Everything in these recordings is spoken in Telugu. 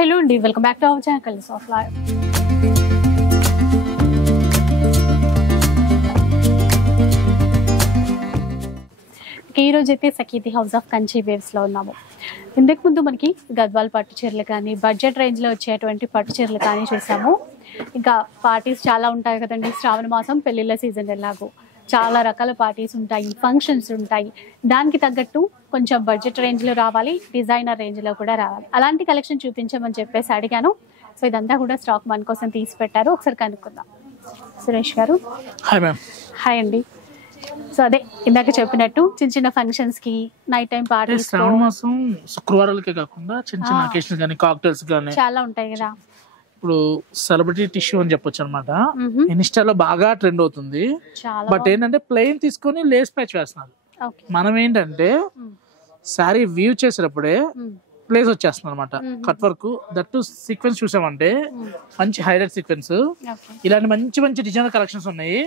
హలో అండి, welcome back to our channel soft life. ఈరోజు అయితే సఖీతి హౌస్ ఆఫ్ కంచి వేవ్స్లో ఉన్నాము. ఇంతకు ముందు మనకి గద్వాల్ పట్టు చీరలు కానీ బడ్జెట్ రేంజ్లో వచ్చేటువంటి పట్టు చీరలు కానీ చూసాము. ఇంకా పార్టీస్ చాలా ఉంటాయి కదండి, శ్రావణ మాసం పెళ్ళిళ్ళ సీజన్ ఎలాగో చాలా రకాల పార్టీస్ ఉంటాయి, ఫంక్షన్స్ ఉంటాయి. దానికి తగ్గట్టు కొంచెం బడ్జెట్ రేంజ్లో రావాలి, డిజైనర్ రేంజ్లో కూడా రావాలి. అలాంటి కలెక్షన్ చూపించమని చెప్పేసి అడిగాను. సో ఇదంతా కూడా స్టాక్ మన కోసం తీసి పెట్టారు, ఒకసారి కనుక్కుందాం. సురేష్ గారు హాయ్ మ్యామ్. హాయ్ అండి. సో అదే ఇందాక చెప్పినట్టు చిన్న చిన్న ఫంక్షన్స్ కి నైట్ టైం పార్టీస్ శ్రావణ మాసం శుక్రవారాలకే కాకుండా చిన్న చిన్న అకేషన్ కానీ కాక్టైల్స్ కానీ చాలా ఉంటాయి కదా. ఇప్పుడు సెలబ్రిటీ టిష్యూ అని చెప్పొచ్చు అనమాట. ఇన్స్టాలో బాగా ట్రెండ్ అవుతుంది. బట్ ఏంటంటే ప్లెయిన్ తీసుకొని లేస్ ప్యాచ్ వేస్తున్నారు. మనం ఏంటంటే శారీ వ్యూ చేసేటప్పుడే ప్లేస్ వచ్చేస్తుంది అనమాట. కట్ వర్క్ దట్టు సీక్వెన్స్ చూసామంటే మంచి హైలైట్ సీక్వెన్స్. ఇలాంటి మంచి మంచి డిజైనర్ కలెక్షన్స్ ఉన్నాయి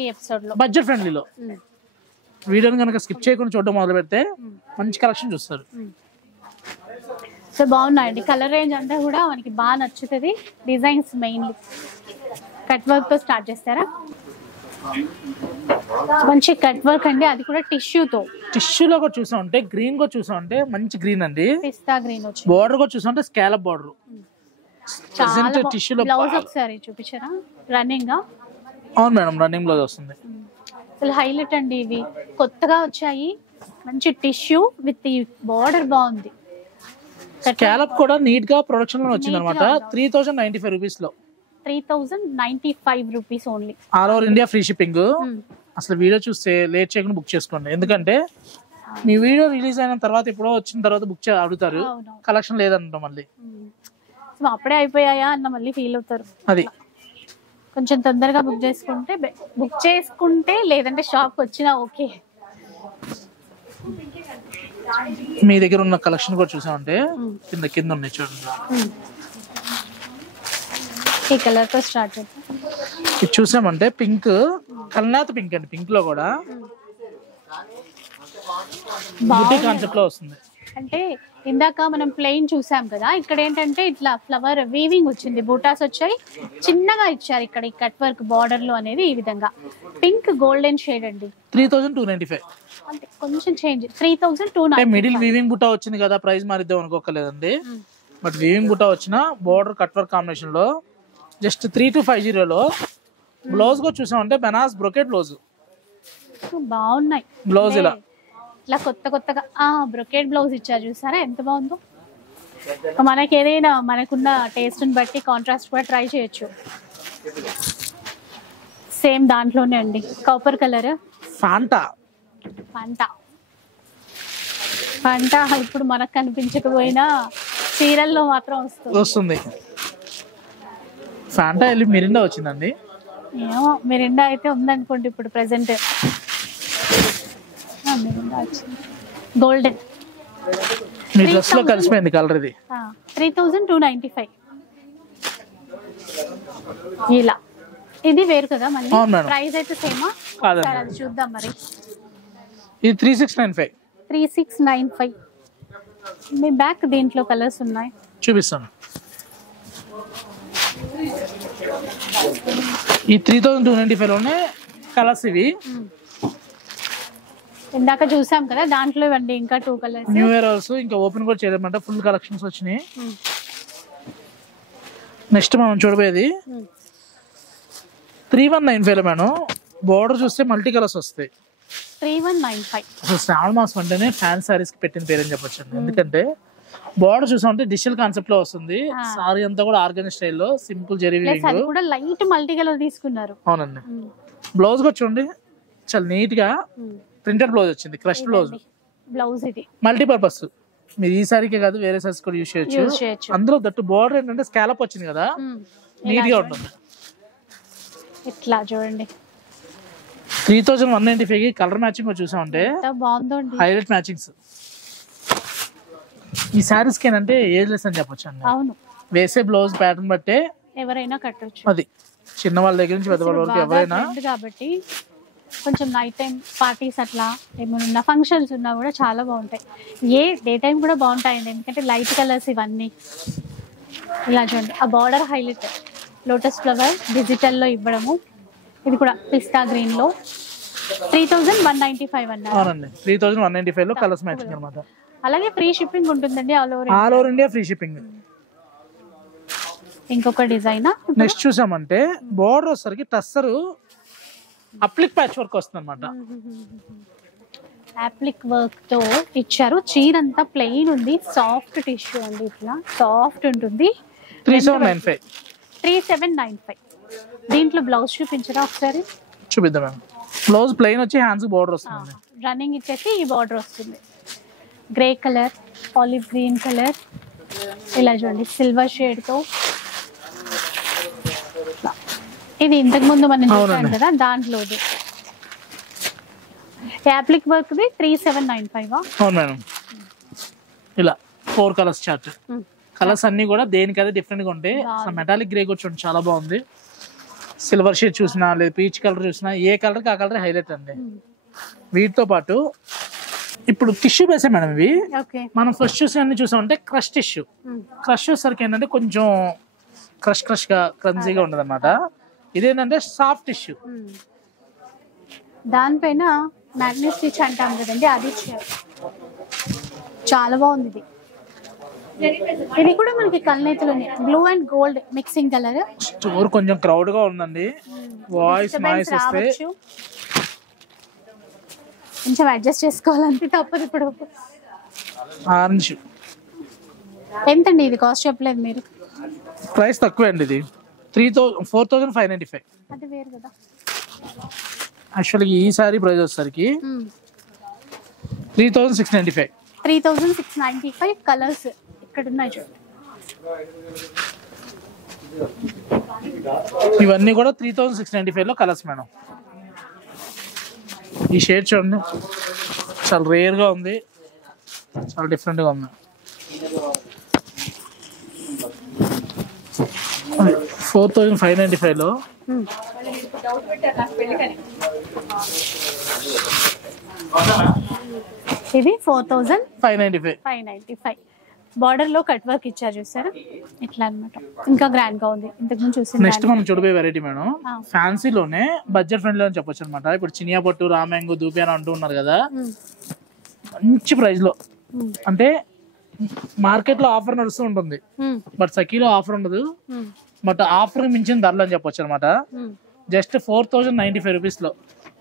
ఈ ఎపిసోడ్ లో బడ్జెట్ ఫ్రెండ్లీలో. వీడియోని కనుక స్కిప్ చేయకుండా చూడడం మొదలు పెడితే మంచి కలెక్షన్ చూస్తారు. సో బాగున్నాయండి, కలర్ రేంజ్ అంతా కూడా మనకి బాగా నచ్చుతుంది. డిజైన్స్ మెయిన్లీ కట్ వర్క్ తో స్టార్ట్ చేస్తారా? మంచి కట్ వర్క్ అండి, అది కూడా టిష్యూతో. టిష్యూలో కూడా చూసామంటే గ్రీన్ కూడా చూసామంటే మంచి గ్రీన్ అండి. పిస్తా గ్రీన్ వచ్చి బోర్డర్ కూడా చూసామంటే స్కాలప్ బోర్డర్. టిష్యూలో బ్లౌజ్ ఒకసారి చూపించారా? రన్నింగ్ అవును మేడం, రన్నింగ్ బ్లౌజ్ వస్తుంది. అసలు హైలైట్ అండి, ఇవి కొత్తగా వచ్చాయి. మంచి టిష్యూ విత్ ఈ బోర్డర్ బాగుంది. స్కాలప్ కూడా నీట్ గా ప్రొడక్షన్ లో వచ్చింది అనమాట. 3095 రూపీస్ లో 3095 rupees only. All over India free shipping. అసలు వీడియో చూస్తే లేట్ చేయకుండా బుక్ చేసుకోండి, ఎందుకంటే మీ వీడియో రిలీజ్ అయిన తర్వాత ఎప్పుడో వచ్చిన తర్వాత బుక్ అడుగుతారు, కలెక్షన్ లేదంట మళ్ళీ. అప్పుడే అయిపోయాయా అన్న మళ్ళీ ఫీల్ అవుతారు. అది కొంచెం తొందరగా బుక్ చేసుకుంటే లేదంటే షాప్ వచ్చినా ఓకే. మీ దగ్గర ఉన్న కలెక్షన్ కూడా చూసామంటే కింద ఉన్నాయి చూడండి. ఈ కలర్ తో స్టార్ట్ ఇది చూసామంటే పింక్, కల్నాథ్ పింక్ అండి. పింక్ లో కూడా బ్యూటీ కాన్సెప్ట్ లో వస్తుంది. అంటే ఇందాక మనం ప్లెయిన్ చూసాం కదా, ఇక్కడ ఏంటంటే ఇట్లా ఫ్లవర్ వీవింగ్ వచ్చింది, బూటాస్ వచ్చాయి, చిన్నగా ఇచ్చారు ఇక్కడ ఈ కట్ వర్క్ బార్డర్ లో అనేది. ఈ విధంగా పింక్ గోల్డెన్ షేడ్ అండి. 3295 అంటే కొంచెం చేంజ్. 3295 మిడిల్ వీవింగ్ బుటా వచ్చింది కదా, ప్రైస్ మారిద్దాం అనుకోకలేదండి. బట్ వీవింగ్ బుటా వచ్చిన బోర్డర్ కట్ వర్క్ కాంబినేషన్ లో జస్ట్ 3250 లో. బ్లౌజ్ కూడా చూసామంటే బెనారస్ బ్రొకెట్ బ్లౌజ్ బాగున్నాయి. బ్లౌజ్ ఇలా కొత్తగా బ్రొకెట్ బ్లౌజ్ ఇచ్చారు, చూసారా ఎంత బాగుందో. మనకి ఏదైనా మనకున్న టేస్ట్ ని బట్టి కాంట్రాస్ట్ కూడా ట్రై చేయొచ్చు. సేమ్ దాంట్లోనే అండి, కాపర్ కలర్ ఫాంటా. ఇప్పుడు మనకు కనిపించకపోయినా చీరల్లో మాత్రం వస్తుంది. ఫాంటా వెళ్ళి మిరిండా వచ్చిందండి. ఏమో మిరిండా అయితే ఉందనుకోండి ఇప్పుడు ప్రెసెంట్. గోల్డెన్ మీ డ్రెస్ లో కలిసిపోయింది కలర్. ఇది 3295 ఇలా. ఇది వేరు కదా మళ్ళీ. ప్రైస్ అయితే సేమా? అది చూద్దాం మరి. ఇది 3695. 3695. మీ బ్యాక్ దీంట్లో కలర్స్ ఉన్నాయి, చూపిస్తాను. ఈ 3295 లోనే కలర్స్ ఇవి. ఇందాక చూసాం కదా దాంట్లో ఇవ్వండి ఇంకా 2 కలర్స్. న్యూ ఇయర్ ఆల్సో ఇంకా ఓపెన్ కూడా చేయలేమంట, ఫుల్ కలెక్షన్స్ వచ్చినాయి. నెక్స్ట్ మనం చూడబోయేది 3195 లో మేడం. బోర్డర్ చూస్తే మల్టీ కలర్స్ వస్తాయి. 3195. అసలు శ్రావణ మాసం అంటేనే ఫ్యాన్ సారీస్ కి పెట్టిన పేరు అని చెప్పొచ్చు. ఎందుకంటే బోర్డర్ చూసామంటే డిజిటల్ కాన్సెప్ట్ లో వస్తుంది. సారీ అంతా కూడా ఆర్గానిక్ స్టైల్లో సింపుల్ జరీ వీవింగ్ కూడా లైట్ మల్టీ కలర్ తీసుకున్నారు. అవునండి. బ్లౌజ్ కూడా చూడండి చాలా నీట్ గా ప్రింటెడ్ బ్లౌజ్ వచ్చింది, క్రష్ బ్లౌజ్. ఇది మల్టీపర్పస్. మీరు ఈ సారీకే కాదు వేరే సారీస్ కూడా యూజ్ చేయొచ్చు. అందులో దట్టు బోర్డర్ ఏంటంటే స్కాలప్ వచ్చింది కదా, నీట్ గా ఉంటుంది. ఇట్లా చూడండి 3195 కి కలర్ మ్యాచింగ్ చూసామంటే బాగుందండి, హైలైట్ మ్యాచింగ్స్. ఈ సారీస్ కి ఏంటంటే ఏజ్ లెస్ అని చెప్పొచ్చు అండి. అవును, వేసే బ్లౌజ్ ప్యాటర్న్ బట్టే ఎవరైనా కట్టొచ్చు. అది చిన్న వాళ్ళ దగ్గర నుంచి పెద్ద వాళ్ళ వరకు ఎవరైనా. కాబట్టి కొంచెం నైట్ టైం పార్టీస్ అట్లా ఏమైనా ఫంక్షన్స్ ఉన్నా కూడా చాలా బాగుంటాయి. డే టైం కూడా బాగుంటాయండి, ఎందుకంటే లైట్ కలర్స్ ఇవన్నీ. ఇలా చూడండి, ఆ బార్డర్ హైలైట్, లోటస్ ఫ్లవర్ డిజిటల్లో ఇవ్వడము. ఇది కూడా పిస్తా గ్రీన్ లో 3195 అన్నారు. అవునండి, 3195 లో కలర్స్ మ్యాచింగ్ అనమాట. అలాగే ఫ్రీ షిప్పింగ్ ఉంటుందండి all over India free shipping. ఇంకొక డిజైన్ నెక్స్ట్ చూసామంటే బోర్డర్ వచ్చేసరికి టస్సర్ అప్లిక్ ప్యాచ్ వర్క్ వస్తుంది అనమాట. అప్లిక్ వర్క్ తో ఇచ్చారు. చీర అంతా ప్లెయిన్ ఉంది, సాఫ్ట్ టిష్యూ అండి, ఇట్లా సాఫ్ట్ ఉంటుంది. 3795. దీంట్లో బ్లౌజ్ చూపించరా ఒకసారి? చూపిద్దాం మేడం. బ్లౌజ్ ప్లెయిన్ వచ్చి హ్యాండ్స్ బోర్డర్ వస్తుంది. రన్నింగ్ ఇచ్చేసి ఈ బార్డర్ వస్తుంది. Grey colour, olive green colour, ఇలా చూడండి సిల్వర్ షేడ్ తో. ఇది ఇంతకు ముందు మనం చూసాం కదా దాంట్లోది. Appliqué work the 3795. అవును మేడం. ఇలా 4 కలర్స్ చార్ట్. కలర్స్ అన్ని కూడా దేనికైతే డిఫరెంట్ గా ఉంటాయి. మెటాలిక్ గ్రే కూడా చూడండి చాలా బాగుంది. సిల్వర్ షేడ్ చూసినా లేదా పీచ్ కలర్ చూసినా ఏ కలర్ కి ఆ కలర్ హైలైట్ అండి. వీటితో పాటు ఇప్పుడు టిష్యూ వేసే మేడం ఇవి. మనం ఫస్ట్ చూసి అన్ని చూసామంటే క్రష్ టిష్యూ. క్రష్ వచ్చేసరికి ఏంటంటే కొంచెం క్రష్ గా క్రంజీగా ఉండదు అనమాట. ఇదేంటంటే సాఫ్ట్ టిష్యూ. దానిపైన మ్యాగ్నెట్ స్టిచ్ అంటాం కదండి, అది చాలా బాగుంది. ఇది కూడా మనకి కల్నేతలోనే blue and gold mixing colour. Store కొంచెం క్రౌడ్ గా ఉందండి, వాయిస్ నాయిస్ వస్తే కొంచెం అడ్జస్ట్ చేసుకోవాలంటే తప్పదు. ఇప్పుడు ఆరెంజ్ ఎంతండి ఇది? కాస్ట్ చెప్పలేదు మీరు. ప్రైస్ తక్కువే అండి, ఇది 4595. అది వేరు కదా. యాక్చువల్లీ ఈ సారీ ప్రైస్ వచ్చేసరికి 3695. 3695 కలర్స్ ఇక్కడ ఉన్నాయి చూడండి. ఇవన్నీ కూడా 3695 లో కలర్స్ మేడం. ఈ షేడ్ చూడండి చాలా రేర్ గా ఉంది, చాలా డిఫరెంట్ గా ఉంది. 4595 లో ఇది 4595. బార్డర్ లో కట్ వర్క్ ఇచ్చారు చూసారా, ఇట్లా అన్నమాట. ఇంకా గ్రాండ్ గా ఉంది. ఇంతకు ముందు చూసి నెక్స్ట్ మనం చూడబోయే వెరైటీ మేడం ఫ్యాన్సీలోనే బడ్జెట్ ఫ్రెండ్లీ అని చెప్పొచ్చు అనమాట. ఇప్పుడు చినియా పట్టు, రామ్యాంగో, దూపియానా అంటూ ఉన్నారు కదా, మంచి ప్రైస్ లో. అంటే మార్కెట్ లో ఆఫర్ నడుస్తూ ఉంటుంది, బట్ సఖీలో ఆఫర్ ఉండదు. బట్ ఆఫర్ మించిన ధరలు అని చెప్పొచ్చు అనమాట. జస్ట్ 4095 రూపీస్ లో.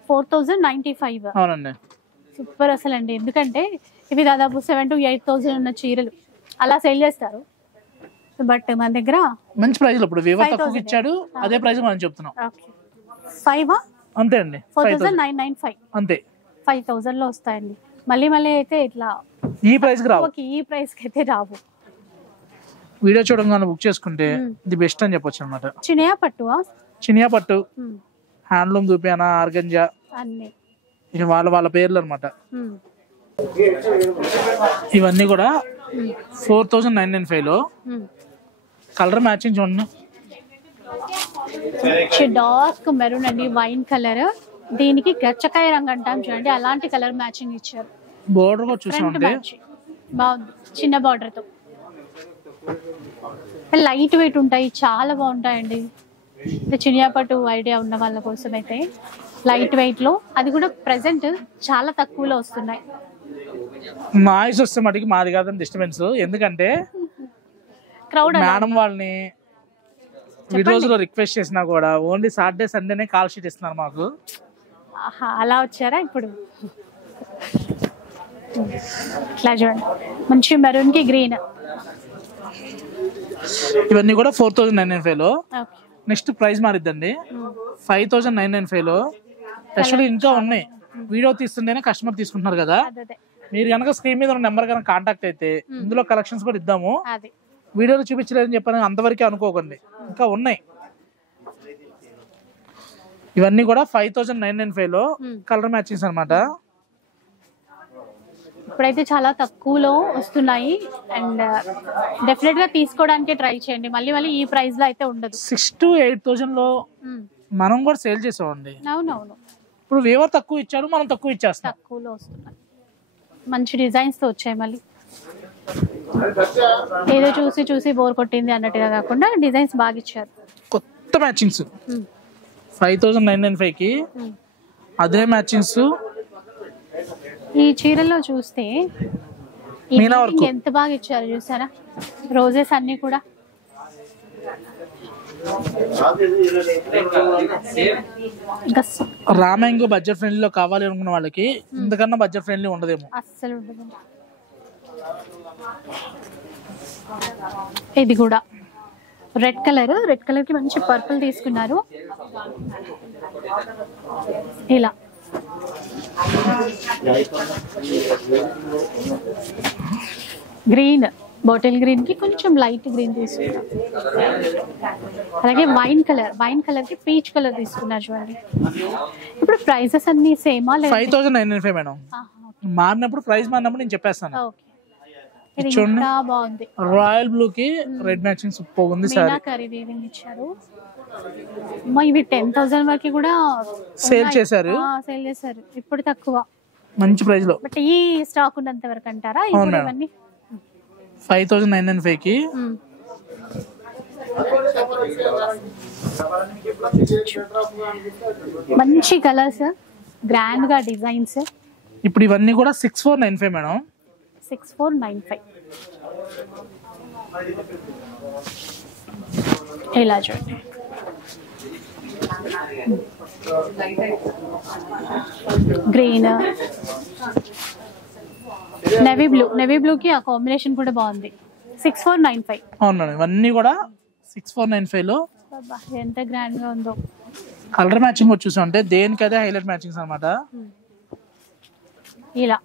4095. అవునండి, సూపర్ అసలు అండి. ఎందుకంటే ఇవి దాదాపు 7,000 to 8,000 ఉన్న చీరలు అలా సేల్ చేస్తారు. బట్ మన దగ్గర మంచి ప్రైస్ లో ఇప్పుడు వీవర్ తక్కువ ఇచ్చాడు, అదే ప్రైస్ మనం చెప్తున్నాం. 5 అంతే అండి, 4995 అంతే. 5000 లో వస్తాయండి. మళ్ళీ అయితే ఇట్లా ఈ ప్రైస్ కి రావు, ఈ ప్రైస్ కి అయితే రావు. వీడియో చూడంగానే బుక్ చేసుకుంటే ఇది బెస్ట్ అని చెప్పొచ్చు అనమాట. చినియా పట్టు, హ్యాండ్లూమ్, దూపియానా, ఆర్గంజా అన్ని ఇక వాళ్ళ పేర్లు అనమాట. ఇవన్నీ కూడా 4995 లో. కలర్ మ్యాచింగ్ చూడండి, డార్క్ మెరూన్ అండి, వైన్ కలర్. దీనికి గచ్చకాయ రంగు అంటాం చూడండి, అలాంటి కలర్ మ్యాచింగ్ ఇచ్చారు. బోర్డర్ కూడా చూసామంటే బాగుంది, చిన్న బార్డర్ తో. లైట్ వెయిట్ ఉంటాయి, చాలా బాగుంటాయండి. చినియా పట్టు ఐడియా ఉన్న వాళ్ళ కోసం అయితే లైట్ వెయిట్ లో, అది కూడా ప్రెసెంట్ చాలా తక్కువలో వస్తున్నాయి. నాయిస్ వస్తే మటుకి మాది కాదని డిస్టర్బెన్స్. ఎందుకంటే క్రౌడ్ మేడం వాళ్ళని ఈ రోజులో రిక్వెస్ట్ చేసినా కూడా ఓన్లీ సాటర్డే సండేనే కాల్ షీట్ ఇస్తున్నారు మాకు. అలా వచ్చారా ఇప్పుడు? ఇట్లా చూడండి, మంచి మెరూన్ కి గ్రీన్. ఇవన్నీ కూడా 4995 లో. నెక్స్ట్ ప్రైస్ మారిద్దండి, 5995 లో. యాక్చువల్లీ ఇంకా ఉన్నాయి, వీడియో తీస్తుంటేనే కస్టమర్ తీసుకుంటున్నారు కదా. మీరు కనుక స్క్రీన్ మీద ఉన్న నెంబర్ కనుక కాంటాక్ట్ అయితే ఇందులో కలెక్షన్స్ కూడా ఇద్దాము. వీడియోలో చూపించలేదని చెప్పని అంతవరకే అనుకోకండి, ఇంకా ఉన్నాయి. ఇవన్నీ కూడా 5995 లో కలర్ మ్యాచింగ్స్ అనమాట. ఇప్పుడైతే చాలా తక్కువలో వస్తున్నాయి అండ్ డెఫినెట్ గా తీసుకోవడానికి ట్రై చేయండి. మళ్ళీ ఈ ప్రైస్ లో అయితే ఉండదు. 6,000 to 8,000 లో మనం కూడా సేల్ చేసామండి. అవునవును, ఇప్పుడు వీవర్ తక్కువ ఇచ్చాడు, మనం తక్కువ ఇచ్చేస్తాం. తక్కువలో వస్తున్నాయి, మంచి డిజైన్స్ తో వచ్చాయి. మళ్ళీ ఏదో చూసి చూసి బోర్ కొట్టింది అన్నట్టుగా కాకుండా డిజైన్స్ బాగా ఇచ్చారు. కొత్త మ్యాచింగ్స్ 5995 కి అదే మ్యాచింగ్స్. ఈ చీరల్లో చూస్తే ఎంత బాగా ఇచ్చారు చూసారా, రోజెస్ అన్ని కూడా. రామాంగో బడ్జెట్ ఫ్రెండ్లీలో కావాలి అనుకున్న వాళ్ళకి ఇంతకన్నా బడ్జెట్ ఫ్రెండ్లీ ఉండదేమో, అస్సలు ఉండదు. ఇది కూడా రెడ్ కలర్, రెడ్ కలర్ కి మంచి పర్పుల్ తీసుకున్నారు. ఇలా గ్రీన్, బాటిల్ గ్రీన్ కి కొంచెం లైట్ గ్రీన్ తీసుకున్నారు. అలాగే వైన్ కలర్, వైన్ కలర్ కి పీచ్ కలర్ తీసుకున్నారు చూడండి. ఇప్పుడు ప్రైసెస్ అన్ని సేమా? 5995 మేడం. మారినప్పుడు ప్రైస్ మారినప్పుడు నేను చెప్పేస్తాను. చూడండి బాగుంది. రాయల్ బ్లూ కి రెడ్ మ్యాచింగ్ సూపర్ ఉంది సార్. ఇచ్చారు ఇవి 10,000 వరకు కూడా సేల్ చేశారు. ఇప్పుడు తక్కువ మంచి ప్రైస్ లో. బట్ ఈ స్టాక్ ఉన్నంత వరకు అంటారా? 5995 కి మంచి కలర్స్, గ్రాండ్ గా డిజైన్స్. ఇప్పుడు ఇవన్నీ కూడా 6495 మేడం. 6495 ఇలా చూడండి. Green, navy blue, navy blue కి ఆ కాంబినేషన్ కూడా బాగుంది. 6495. అవును, ఇవన్నీ కూడా 6495 లో. ఎంత గ్రాండ్ గా ఉందో. కలర్ మ్యాచింగ్ వచ్చేసి అంటే దేనికదే హైలైట్ మ్యాచింగ్స్ అన్నమాట. ఇలా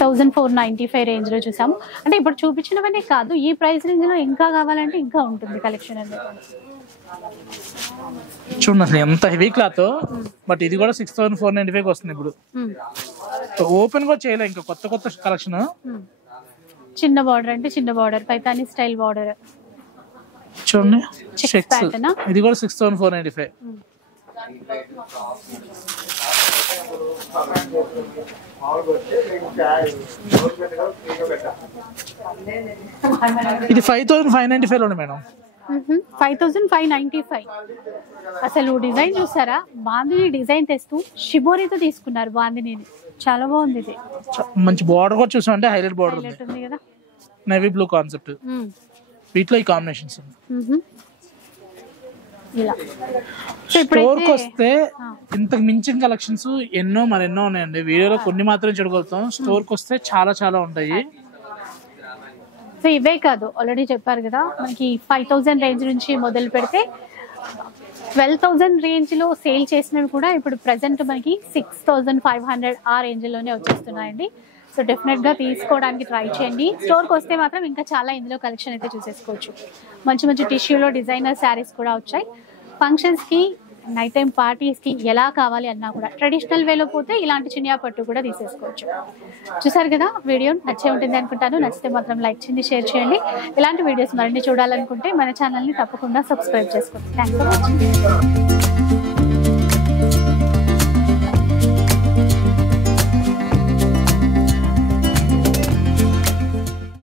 6495 రేంజ్ లో చూసాము. అంటే ఇప్పుడు చూపించినవన్నీ కాదు, ఈ ప్రైస్ రేంజ్ లో ఇంకా కావాలంటే ఇంకా ఉంటుంది కలెక్షన్ అనేది. చూడండి అసలు ఎంత హెవీ క్లాత్. బట్ ఇది కూడా 6495 వస్తుంది. ఇప్పుడు ఓపెన్ కూడా చేయలే, ఇంకా కొత్త కొత్త కలెక్షన్. చిన్న బార్డర్ అంటే చిన్న బార్డర్, పైతాని స్టైల్ బార్డర్ చూడండి. ఇది కూడా 6495. ఇది 5595 లో మేడం. 5595. అసలు డిజైన్ చూసారా, బాందిని డిజైన్ తెస్తూ షిబోరితో తీసుకున్నారు బాందిని. చాలా బాగుంది. ఇది మంచి బార్డర్ కూడా చూసా అంటే హైలైట్ బార్డర్ ఉంది కదా. నేవీ బ్లూ కాన్సెప్ట్, వీటిలో ఈ కాంబినేషన్స్. ఇలా స్టోర్ కి వస్తే ఇంతకు మించిన కలెక్షన్స్ ఎన్నో మరెన్నో ఉన్నాయండి. వీడియోలో కొన్ని మాత్రం చూడగలుగుతాం. స్టోర్ కి వస్తే చాలా చాలా ఉంటాయి. సో ఇవే కాదు, ఆల్రెడీ చెప్పారు కదా, మనకి 5000 రేంజ్ నుంచి మొదలు పెడితే 12,000 రేంజ్ లో సేల్ చేసినవి కూడా ఇప్పుడు ప్రెసెంట్ మనకి 6500 ఆ రేంజ్ లోనే వచ్చేస్తున్నాయండి. సో డెఫినెట్ గా తీసుకోవడానికి ట్రై చేయండి. స్టోర్కి వస్తే మాత్రం ఇంకా చాలా ఇందులో కలెక్షన్ అయితే చూసేసుకోవచ్చు. మంచి మంచి టిష్యూలో డిజైనర్ శారీస్ కూడా వచ్చాయి. ఫంక్షన్స్ కి, నైట్ టైం పార్టీస్ కి ఎలా కావాలి అన్నా కూడా ట్రెడిషనల్ వేలో పోతే ఇలాంటి చినియా పట్టు కూడా తీసేసుకోవచ్చు. చూసారు కదా, వీడియో నచ్చే ఉంటుంది అనుకుంటాను. నచ్చితే మాత్రం లైక్ చేయండి, షేర్ చేయండి. ఇలాంటి వీడియోస్ మరిన్ని చూడాలనుకుంటే మన ఛానల్ని తప్పకుండా సబ్స్క్రైబ్ చేసుకోండి. Thanks for watching.